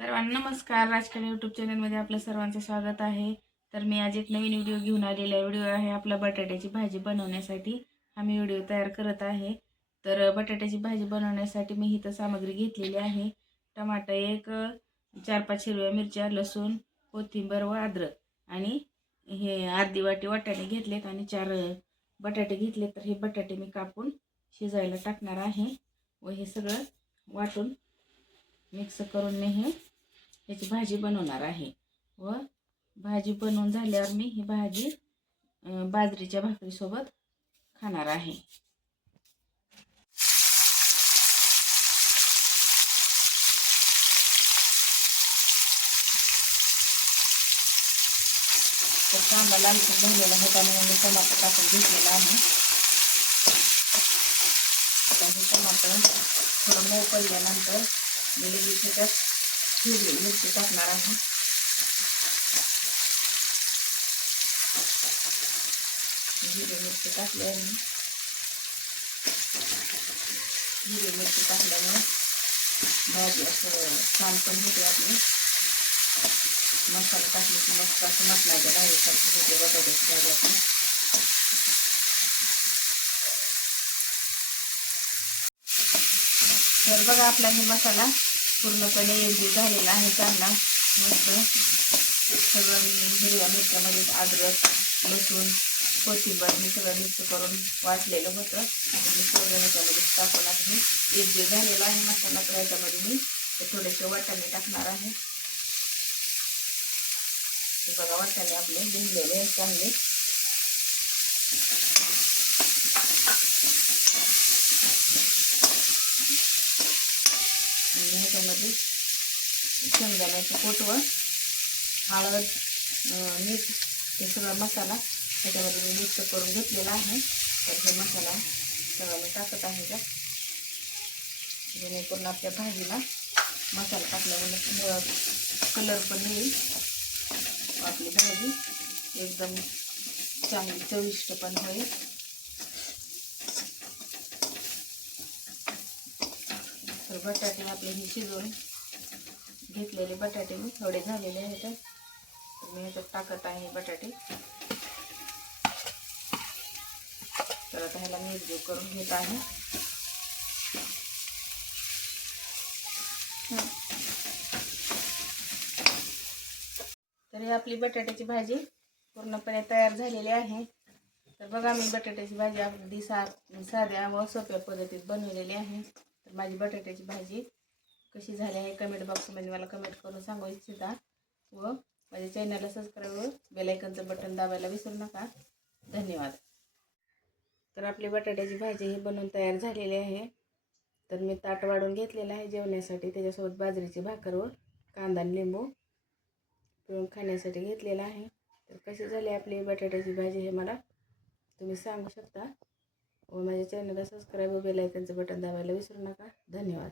सर्वांना नमस्कार. राजकारण यूट्यूब चॅनलमध्ये आपलं सर्वांचं स्वागत आहे. तर मी आज एक नवीन व्हिडिओ घेऊन आलेला व्हिडिओ आहे आपला बटाट्याची भाजी बनवण्यासाठी. हा मी व्हिडिओ तयार करत आहे. तर बटाट्याची भाजी बनवण्यासाठी मी इथं सामग्री घेतलेली आहे. टमाटा एक चार पाच हिरव्या मिरच्या लसूण कोथिंबर व अद्रक. आणि हे अर्धी वाटी वाटाणे घेतलेत आणि चार बटाटे घेतले तर हे बटाटे मी कापून शिजायला टाकणार आहे. व हे सगळं वाटून मिक्स करून मी हे याची भाजी बनवणार आहे. व भाजी बनवून झाल्यावर मी ही भाजी बाजरीच्या भाकरीसोबत खाणार आहे. तर कांदा लालसूर झालेला होता म्हणून मी टमाटर टाकून घेतलेला आहे. आता हे टमाटर थोडं मऊ पडल्यानंतर मी लगेच त्याच्यात हिरवी मिरची टाकणार आहे. हिरवी मिरची टाकली आहे मी. हिरवी मिरची टाकल्यामुळे भाजी असं छान पण होते आपली. मसाला टाकले की मस्त असं मटणाच्या डाळीसारखी होते बटाट्याची भाजी आपली. तर बघा आपला हे मसाला. पूर्णपणे एकजीव झालेला आहे त्यांना. मस्त. सगळं मी हिरव्या मिरच्यामध्ये अद्रक लसूण कोथिंबर मी सगळं मिक्स करून वाटलेलं होतं. मी सगळं ह्याच्यामध्ये टाकून आता मी एकजीव झालेला आहे. मसाला तर ह्याच्यामध्ये मी थोडेसे वाटाणे टाकणार आहे. हे बघा वाटाणे आपले भिजलेले आहेत चांगले. आणि ह्याच्यामध्ये शेंगदाण्याचं कोटवं हळद मीठ हे सगळा मसाला त्याच्यामध्ये मी मिक्स करून घेतलेला आहे. तर हे मसाला सगळा मी टाकत आहे का जेणेकरून आपल्या भाजीला मसाला टाकल्यामुळे कलर पण येईल. आपली भाजी एकदम चांगली चविष्ट पण होईल. तर बटाटे आपले हे शिजवून घेतलेले बटाटे मी थोडे झालेले आहेत. तर मी ह्याच्यात टाकत आहे बटाटे. तर आता ह्याला मी एकजीव करून घेत आहे. तर ही आपली बटाट्याची भाजी पूर्णपणे तयार झालेली आहे. तर बघा मी बटाट्याची भाजी अगदी सा साध्या व सोप्या पद्धतीत बनवलेली आहे. तर माझी बटाट्याची भाजी कशी झाली आहे कमेंट बॉक्समध्ये मला कमेंट करून सांगू इच्छिता. व माझ्या चॅनलला सबस्क्राईब व बेलायकनचं बटन दाबायला विसरू नका. धन्यवाद. तर आपली बटाट्याची भाजी ही बनवून तयार झालेली आहे. तर मी ताट वाढून घेतलेलं आहे जेवण्यासाठी. त्याच्यासोबत बाजरीची भाकर व कांदा आणि लिंबू पिळून खाण्यासाठी घेतलेला आहे. तर कशी झाली आपली बटाट्याची भाजी हे मला तुम्ही सांगू शकता. व माझ्या चॅनलला सबस्क्राईब व बेलायकनचं बटन दाबायला विसरू नका. धन्यवाद.